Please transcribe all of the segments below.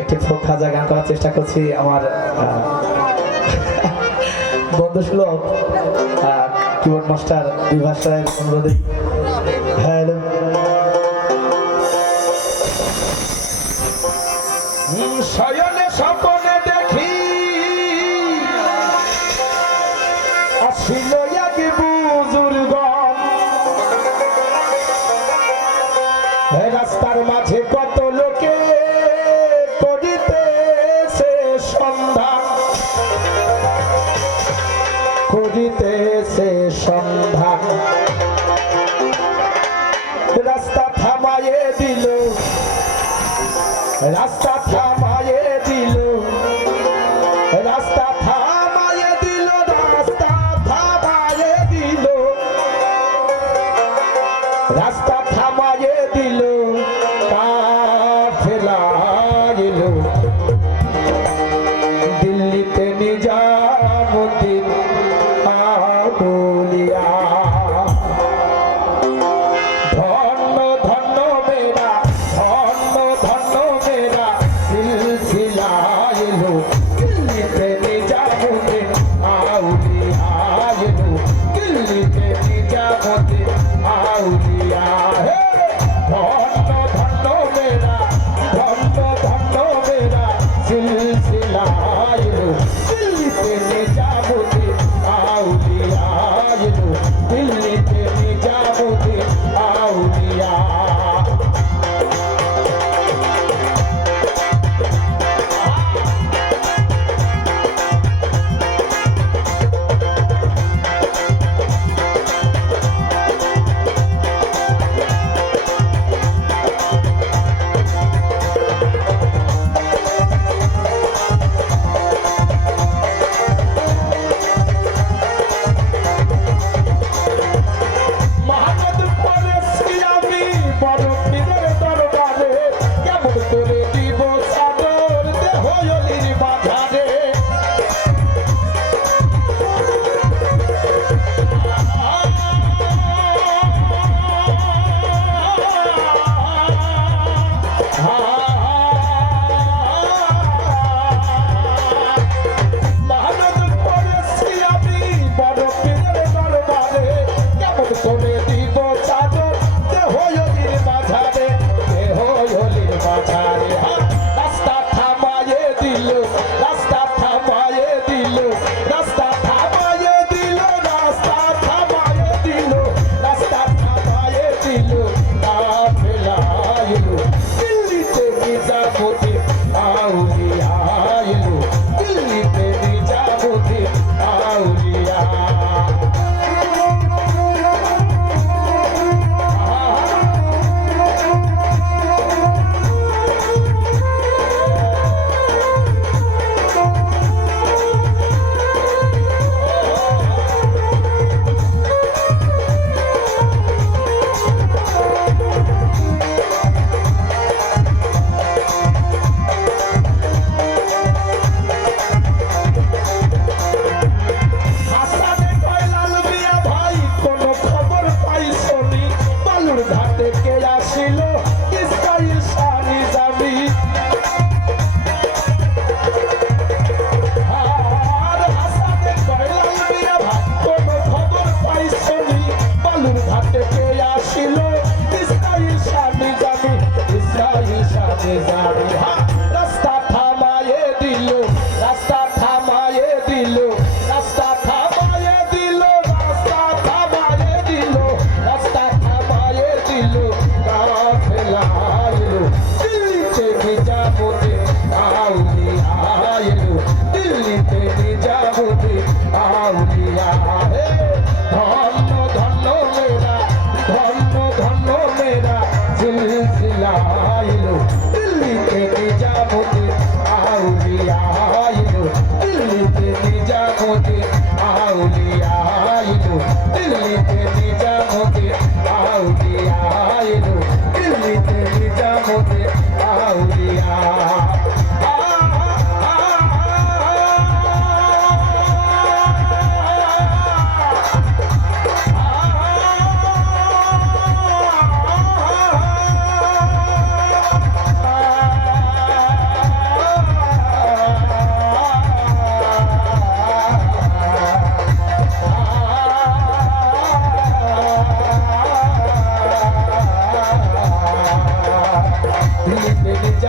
একটি ফোক খাজা গান করার চেষ্টা করছি আমার বন্ধু সুলভ কিবোর্ড মাস্টার বিভাস রায়ের অনুরোধে। হ্যালো শয়নে স্বপনে দেখি আসিল এক বুজুর্গ রাস্তার মাঝে কত লোকে করিতেছে সন্ধান করিতেছে সন্ধান রাস্তা থামায়ে দিল রাস্তা থামায়ে দিল রাস্তা থামায়ে দিল রাস্তা থামায়ে দিল রাস্তা থামায়ে দিল কাফেলা এলো দিল্লিতে নিজামুদ্দিন আউলিয়া ধন্য ধন্য মেরা ধন্য ধন্য মেরা সিলসিলা এলো দিল্লিতে নিজামুদ্দিন আউলিয়া এলো দিল্লিতে নিজামুদ্দিন আউলিয়া হে ধন্য ধন্য মেরা ধন্য ধন্য মেরা সিলসিলা এলো দিল্লিতে নিজামুদ্দিন আউলিয়া এলো দিল্লিতে নিজামুদ্দিন আউলিয়া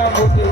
নিজামুদ্দিন